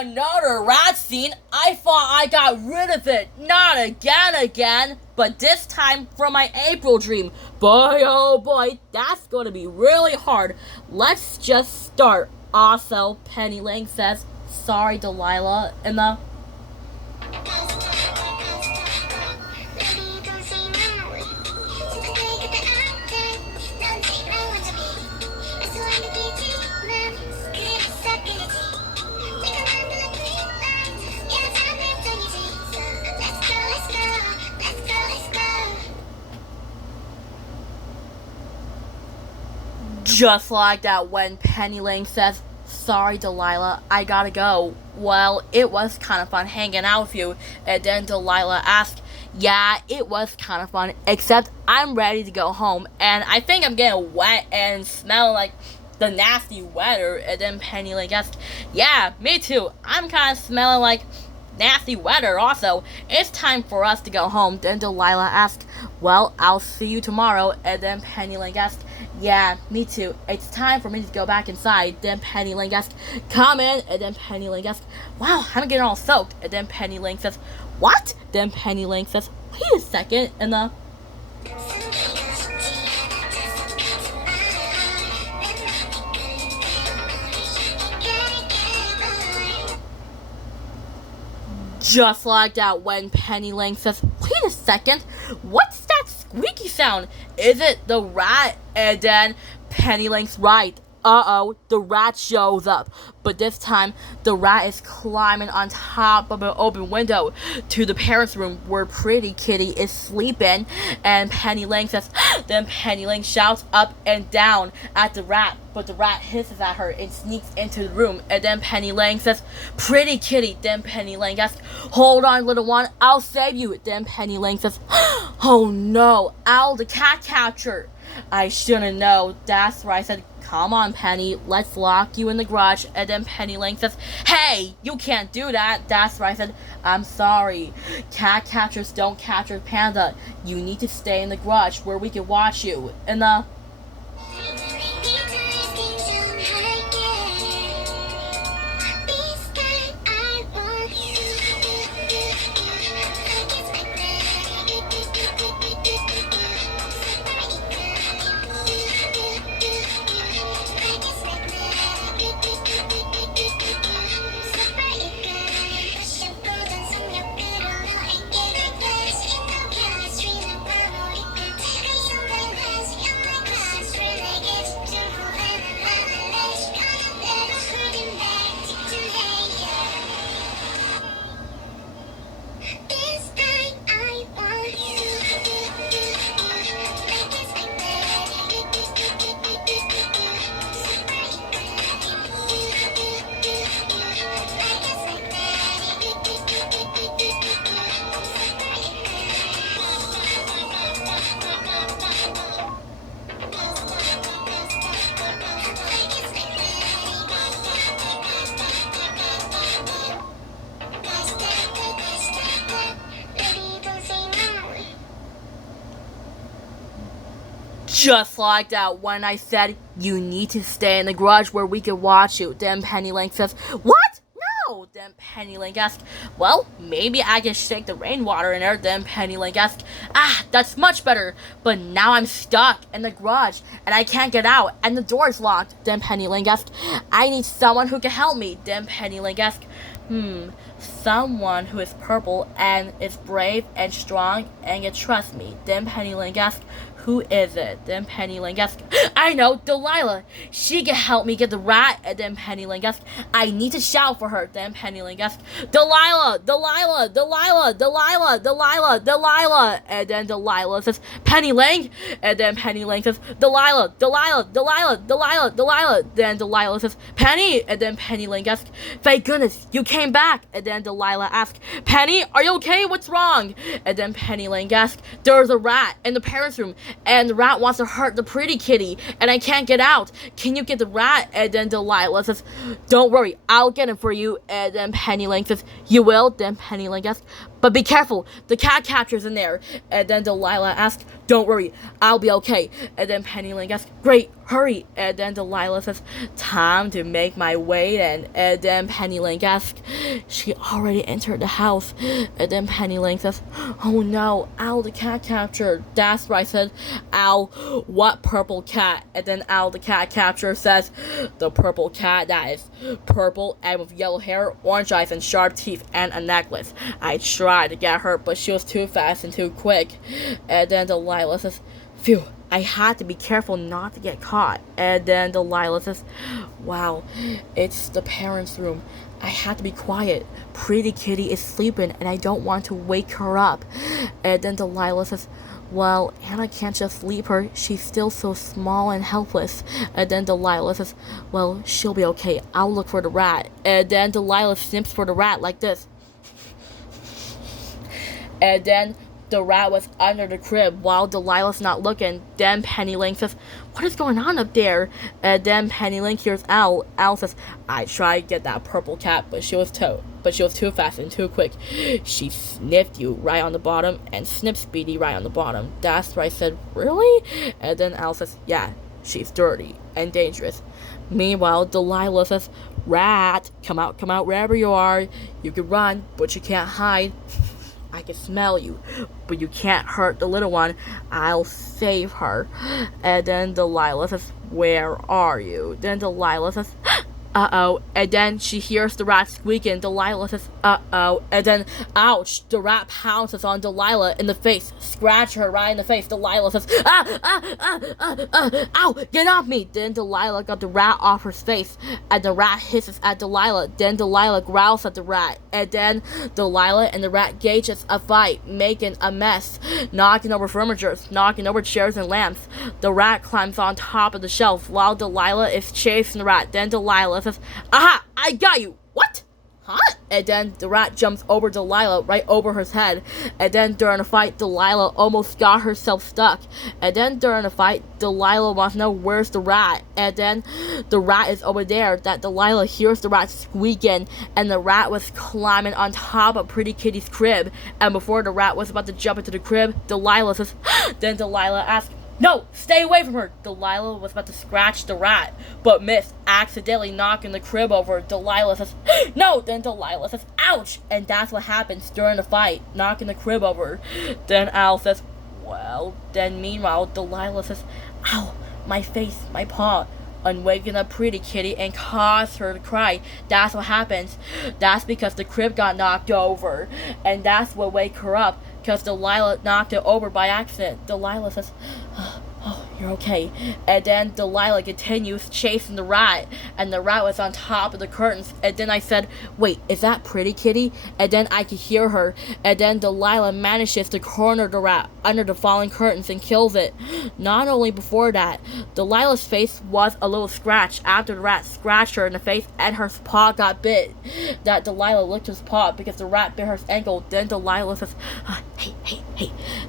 Another rat scene? I thought I got rid of it. Not again. But this time from my April dream. Boy, oh boy, that's gonna be really hard. Let's just start. Also, Penny Lane says, sorry, Delilah, in the... Just like that when Penny Lane says, sorry, Delilah, I gotta go. Well, it was kind of fun hanging out with you. And then Delilah asked, yeah, it was kind of fun, except I'm ready to go home. And I think I'm getting wet and smelling like the nasty weather. And then Penny Lane asked, yeah, me too. I'm kind of smelling like nasty weather also. It's time for us to go home. Then Delilah asked, well, I'll see you tomorrow. And then Penny Lane asked, yeah, me too. It's time for me to go back inside. Then Penny Lane asked, come in. And then Penny Lane asked, wow, I'm getting all soaked. And then Penny Lane says, what? Then Penny Lane says, wait a second. And the... Just like that when Penny Lane says, wait a second, what's that squeaky sound? Is it the rat? And then Penny Lane's right. Uh-oh, the rat shows up. But this time, the rat is climbing on top of an open window to the parents' room where Pretty Kitty is sleeping. And Penny Lane says, then Penny Lane shouts up and down at the rat. But the rat hisses at her and sneaks into the room. And then Penny Lane says, Pretty Kitty. Then Penny Lane asks, hold on, little one, I'll save you. Then Penny Lane says, oh no, Owl the cat catcher. I shouldn't know. That's right. I said, come on, Penny, let's lock you in the garage. And then Penny Lane says, hey, you can't do that. That's right. I said, I'm sorry. Cat catchers don't capture Panda. You need to stay in the garage where we can watch you. And just like that when I said, you need to stay in the garage where we can watch you. Then Penny Lane says, what? No. Then Penny Lane asks, well, maybe I can shake the rainwater in there. Then Penny Lane asks, that's much better. But now I'm stuck in the garage and I can't get out and the door's locked. Then Penny Lane asks, I need someone who can help me. Then Penny Lane asks, someone who is purple and is brave and strong and can trust me. Then Penny Lane asks, who is it? Then Penny Lane asks, I know, Delilah. She can help me get the rat. And then Penny Lane asks, I need to shout for her. Then Penny Lane asks, Delilah, Delilah, Delilah, Delilah, Delilah, Delilah. And then Delilah says, Penny Lane. And then Penny Lane says, Delilah, Delilah, Delilah, Delilah, Delilah. Then Delilah says, Penny. And then Penny Lane asks, thank goodness you came back. And then Delilah asks, Penny, are you okay? What's wrong? And then Penny Lane asks, there's a rat in the parents' room. And the rat wants to hurt the Pretty Kitty, and I can't get out. Can you get the rat? And then Delilah says, don't worry, I'll get him for you. And then Penny Lane says, you will? Then Penny Lane asks, but be careful, the cat catcher's in there. And then Delilah asks, don't worry, I'll be okay. And then Penny Lane asks, great, hurry. And then Delilah says, time to make my way in. And then Penny Link asks, she already entered the house. And then Penny Link says, oh no, Owl the cat captured. That's right, I said, Owl, what purple cat? And then Owl the cat capturer says, the purple cat that is purple and with yellow hair, orange eyes, and sharp teeth, and a necklace. I tried to get her, but she was too fast and too quick. And then Delilah says, phew, I had to be careful not to get caught. And then Delilah says, wow, it's the parents' room. I had to be quiet. Pretty Kitty is sleeping and I don't want to wake her up. And then Delilah says, well, Anna can't just leave her. She's still so small and helpless. And then Delilah says, well, she'll be okay. I'll look for the rat. And then Delilah snips for the rat like this. And then the rat was under the crib while Delilah's not looking. Then Penny Link says, what is going on up there? And then Penny Link hears Owl. Owl says, I tried to get that purple cat, but she was too fast and too quick. She sniffed you right on the bottom and snipped Speedy right on the bottom. That's right, I said, really? And then Owl says, yeah, she's dirty and dangerous. Meanwhile, Delilah says, rat, come out wherever you are. You can run, but you can't hide. I can smell you, but you can't hurt the little one. I'll save her. And then Delilah says, where are you? Then Delilah says, uh-oh. And then she hears the rat squeaking. Delilah says, uh-oh. And then, ouch, the rat pounces on Delilah in the face. Scratch her right in the face. Delilah says, ow, get off me. Then Delilah got the rat off her face. And the rat hisses at Delilah. Then Delilah growls at the rat. And then Delilah and the rat gauges a fight, making a mess, knocking over furniture, knocking over chairs and lamps. The rat climbs on top of the shelf while Delilah is chasing the rat. Then Delilah says, aha, I got you. What? Huh? And then the rat jumps over Delilah right over her head. And then during the fight, Delilah almost got herself stuck. And then during the fight, Delilah wants to know where's the rat. And then the rat is over there. That Delilah hears the rat squeaking. And the rat was climbing on top of Pretty Kitty's crib. And before the rat was about to jump into the crib, Delilah says, then Delilah asks, no, stay away from her. Delilah was about to scratch the rat, but missed, accidentally knocking the crib over. Delilah says, no. Then Delilah says, ouch. And that's what happens during the fight, knocking the crib over. Then Owl says, well. Then meanwhile, Delilah says, ow, my face, my paw. And waking up Pretty Kitty and caused her to cry. That's what happens. That's because the crib got knocked over. And that's what wake her up. Because Delilah knocked it over by accident. Delilah says, oh, you're okay. And then Delilah continues chasing the rat. And the rat was on top of the curtains. And then I said, wait, is that Pretty Kitty? And then I could hear her. And then Delilah manages to corner the rat under the falling curtains and kills it. Not only before that, Delilah's face was a little scratched after the rat scratched her in the face and her paw got bit. That Delilah licked his paw because the rat bit her ankle. Then Delilah says, hey.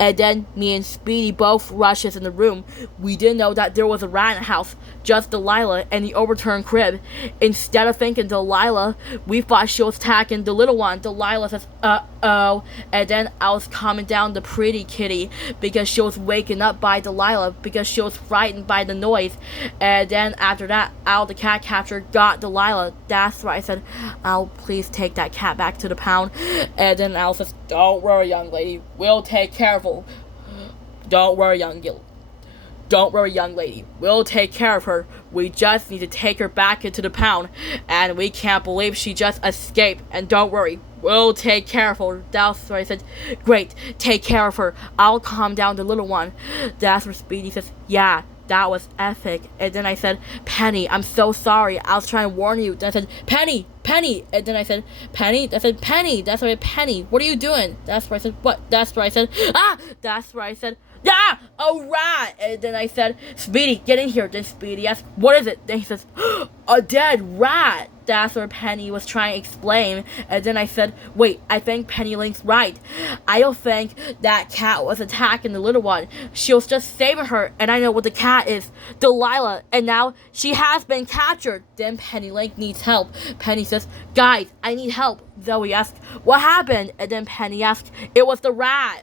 And then me and Speedy both rushes in the room. We didn't know that there was a rat in the house, just Delilah and the overturned crib. Instead of thinking Delilah, we thought she was attacking the little one. Delilah says, uh-oh. And then I was calming down the Pretty Kitty because she was waking up by Delilah because she was frightened by the noise. And then after that, Owl the cat capture got Delilah. That's right, I said, Owl, please take that cat back to the pound. And then Owl says, don't worry, young lady. We'll take care of her. Don't worry, young lady. We'll take care of her. We just need to take her back into the pound. And we can't believe she just escaped. And don't worry, we'll take care of her. That's where I said, great, take care of her. I'll calm down the little one. That's where Speedy says, yeah, that was epic. And then I said, Penny, I'm so sorry. I was trying to warn you. Then I said, Penny. And then I said, Penny? I said, Penny. That's where I said, Penny. What are you doing? That's where I said, what? That's where I said, that's where I said, yeah, a rat. And then I said, Speedy, get in here. Then Speedy asked, what is it? Then he says, a dead rat. That's where Penny was trying to explain. And then I said, wait, I think Penny Link's right. I don't think that cat was attacking the little one. She was just saving her. And I know what the cat is. Delilah. And now she has been captured. Then Penny Link needs help. Penny says, guys, I need help. Zoe asks, what happened? And then Penny asks, it was the rat.